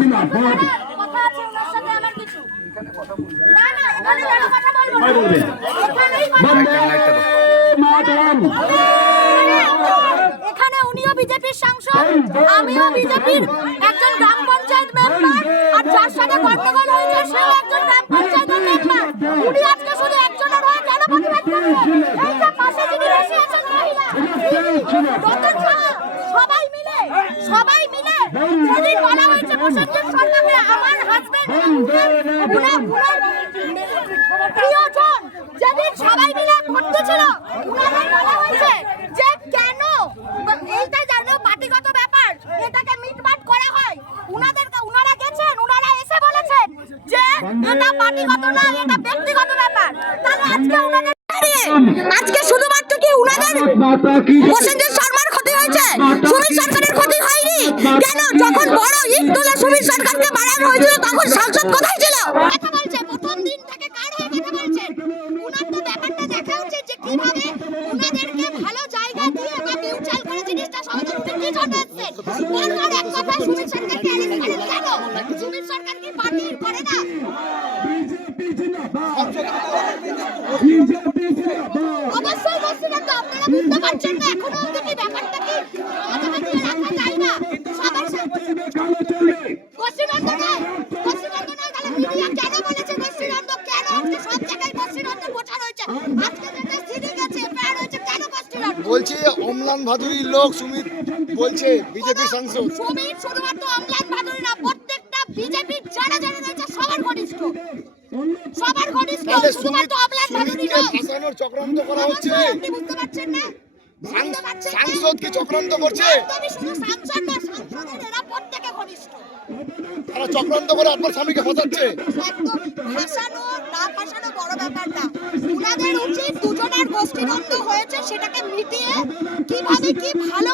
না এখানে উনিও বিজেপির সাংসদ আমিও বিজেপির একজন গ্রাম পঞ্চায়েত মেম্বার আর যার সাথে গন্ডগোল হয়েছে সেও একজন গ্রাম পঞ্চায়েতের মেম্বার উনি আজকে শুধু একজনের হয়ে কেন প্রতিবাদ করবেন এই যে পাশে যিনি বসে আছেন মহিলা রতন সাহা, সবাই মিলে যেদিন বলা হয়েছে প্রসেনজিৎ সরকারকে আমার হাজবেন্ড উনার উনার প্রিয়জন যেদিন সবাই মিলে করতেছিল উনাদের বলা হয়েছে যে কেন এইটা জানো পার্টিগত ব্যাপার এটাকে মিটমাট করা হয়। উনাদেরকে উনারা গেছেন উনারা এসে বলেছেন যে এটা পার্টিগত না এটা ব্যক্তিগত ব্যাপার। তাহলে আজকে উনাদের আজকে শুধুমাত্র কি উনাদের প্রসেনজিৎ শর্মার ক্ষতি হয়েছে? সুবীর সরকারের কেন? যখন বড় ইট তুলে সুবীর সরকারকে বাড়ানো হয়েছিল তখন সাংসদ কোথায় ছিল? কথা বলছে প্রথম দিন থেকে কার হয়ে কথা বলছেন উনার তো ব্যাপারটা দেখা উচিত যে কীভাবে উনাদেরকে ভালো জায়গা দিয়ে বা মিউচুয়াল করে জিনিসটা সমাধান উঠে কি জন্য এসছেন বারবার এক কথা সুবীর সরকারকে অ্যারেস্ট করেন কেন? সুবীর সরকার কি পার্টি করে না? বিজেপি জিন্দাবাদ। বিজেপি অবশ্যই বলছিলেন তো আপনারা বুঝতে পারছেন না এখনও অবধি কি ব্যাপারটা কি আমাদের দিয়ে রাখা যায় না সবার সাথে কালো চলবে গোষ্ঠীদ্বন্দ্ব নয় গোষ্ঠীদ্বন্দ্ব নয় তাহলে মিডিয়া কেন বলেছে গোষ্ঠীদ্বন্দ্ব কেন আজকে সব জায়গায় গোষ্ঠীদ্বন্দ্ব প্রচার হয়েছে আজকে যেটা সিডি গেছে এফআইআর হয়েছে কেন গোষ্ঠীদ্বন্দ্ব বলছি অম্লান ভাদুরীর লোক সুমিত বলছে বিজেপি সাংসদ। সমীর শুধুমাত্র অম্লান ভাদুরী না প্রত্যেকটা বিজেপির যারা যারা রয়েছে সবার ঘনিষ্ঠ। সবার ঘনিষ্ঠ সুমিত শুধুমাত্র অম্লান ভাদুরী নয়। ফাঁসানোর চক্রান্ত করা হচ্ছে আপনি বুঝতে পারছেন না? বুঝতে সাংসদ কি চক্রান্ত করছে? শুধু সাংসদ না সাংসদের এরা প্রত্যেকে ঘনিষ্ঠ। চক্রান্ত করে আপনার স্বামীকে ফাঁসাচ্ছে। না বড় ব্যাপার না হয়েছে সেটাকে মিটিয়ে কীভাবে কি ভালো